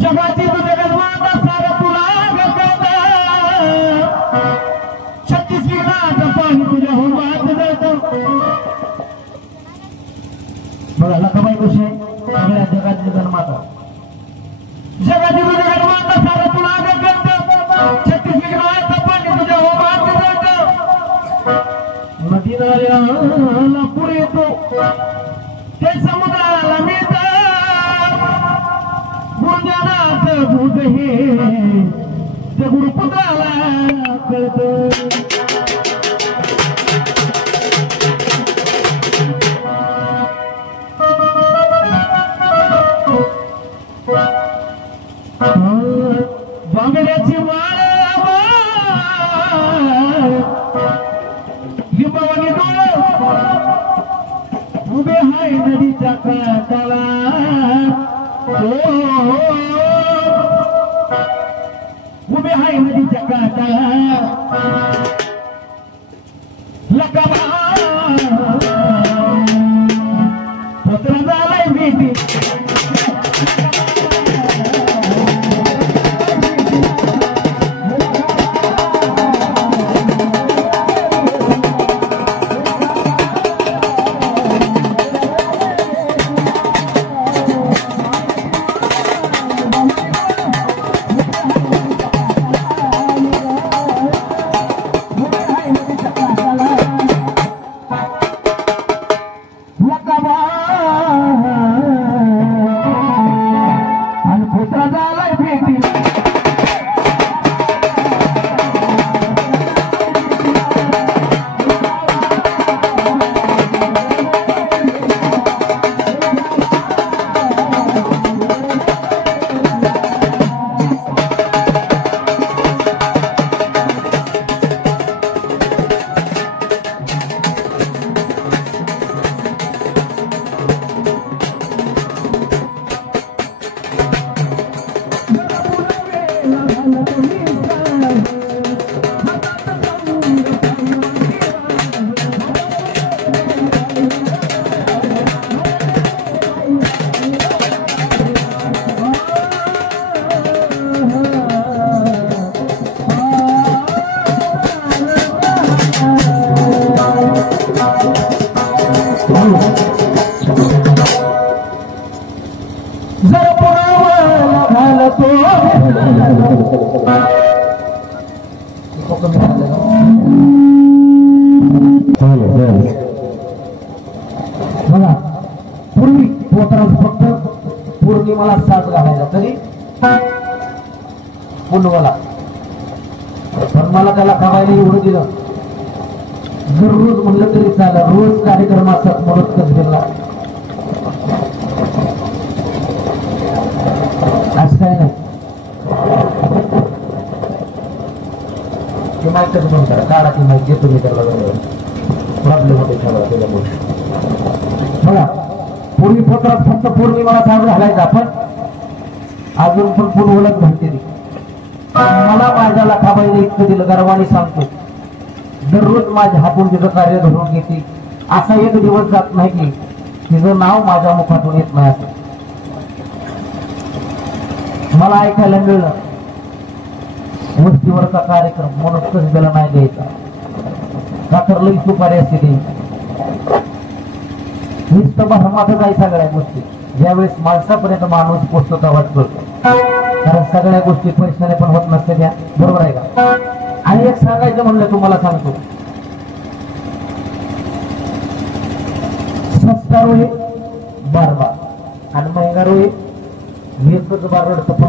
जगाची तुझे गजमाता सारा तुला गजत 36 विघ्नाचं पाणी तुझ्या होमात जातं बघा लखाबाई गोष्ट सगळ्या जगाची गजमाता जगाची तुझे गजमाता सारा तुला गजत 36 विघ्नाचं पाणी तुझ्या होमात जातं नदी नाल्याला पुढे येतो ते समुद्राला मिळतं गुरुजनाच भूत हे ते गुरुपुत्राला कळतं बांगड्याची माळ हिमवणी डोळं उभे हाय नदीच्या काठाला उभे हाय नदीच्या काठाला लकाबा पत्र झालाय भेटी बघा पूर्वी पोत्रास फक्त पौर्णिमाला साज घालायला तरी पुनवाला पण मला त्याला खावायला एवढं दिलं दररोज म्हणलं तरी चालेल रोज कार्यक्रम असतात मदत कसबेला असं काय नाही ते माहितीच म्हणतात काढा ती माहिती घेतो मी त्याला प्रॉब्लेम होते त्याच्यामुळे बघा पूर्वी पोत्रात फक्त पौर्णिमाला साज घालायचा पण अजून पण पुनवलच माहिती नाही मला माझ्या लखाबाईने इतकं दिलं गर्वाने सांगतो दररोज माझ्या हातून तिचं कार्य धरून घेते असा एक दिवस जात नाही की तिचं नाव माझ्या मुखातून येत नाही असं मला ऐकायला मिळलं वस्तीवरचा कार्यक्रम म्हणून कसबेला नाही द्यायचा का तर लई सुपारी असते ती नुसतं भरमातच आहे सगळ्या गोष्टी ज्यावेळेस माणसापर्यंत माणूस पोचतो तेव्हाच करतो कारण सगळ्या गोष्टी पैशाने पण होत नसते त्या बरोबर आहे का आणि एक सांगायचं म्हणलं तुम्हाला सांगतो सस्ता रोहे बार बार आणि महंगा रोहे एकच बार रडतो पण